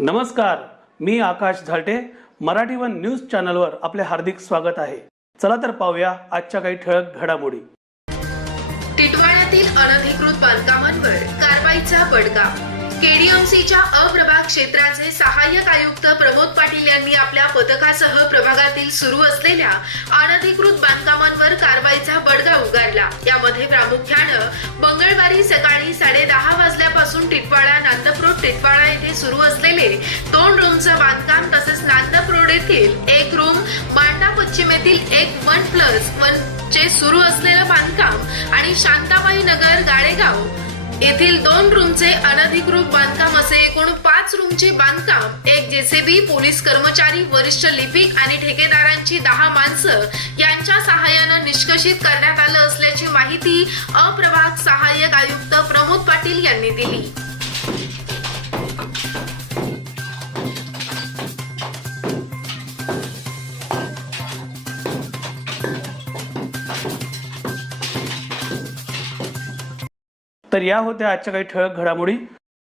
नमस्कार मी Akash Jhalte. Marathi one news चॅनलवर आपले हार्दिक स्वागत आहे. चला तर पाहूया आजच्या काही ठळक घडामोडी. टिटवाळ्यातील अनधिकृत बांधकामांवर कारवाईचा बडगा. केडीएमसीच्या अप्रभाग क्षेत्राचे सहाय्यक आयुक्त प्रमोद पाटील यांनी आपल्या पथकासह प्रभागातील सुरू असलेल्या अनधिकृत बांधकामांवर कारवाई मंगळवारी सकाळी साडेदहा वाजल्यापासून टिटवाळा नांदप्रोड टिटवाळा येथे सुरू असलेले दोन रूमचं बांधकाम तसेच नांदप्रोड येथील एक रूम मांडा पश्चिम येथील एक वन प्लस वन चे सुरू असलेलं बांधकाम आणि शांताबाई नगर गाळेगाव येथील दोन रूमचे असे एकूण पाच रूमचे बांधकाम एक जेसीबी पोलीस कर्मचारी वरिष्ठ लिपिक आणि ठेकेदारांची दहा माणसं यांच्या सहाय्यानं निष्कषित करण्यात आलं असल्याची माहिती अप्रभाग सहाय्यक आयुक्त प्रमोद पाटील यांनी दिली. तर या होत्या आजच्या काही ठळक घडामोडी.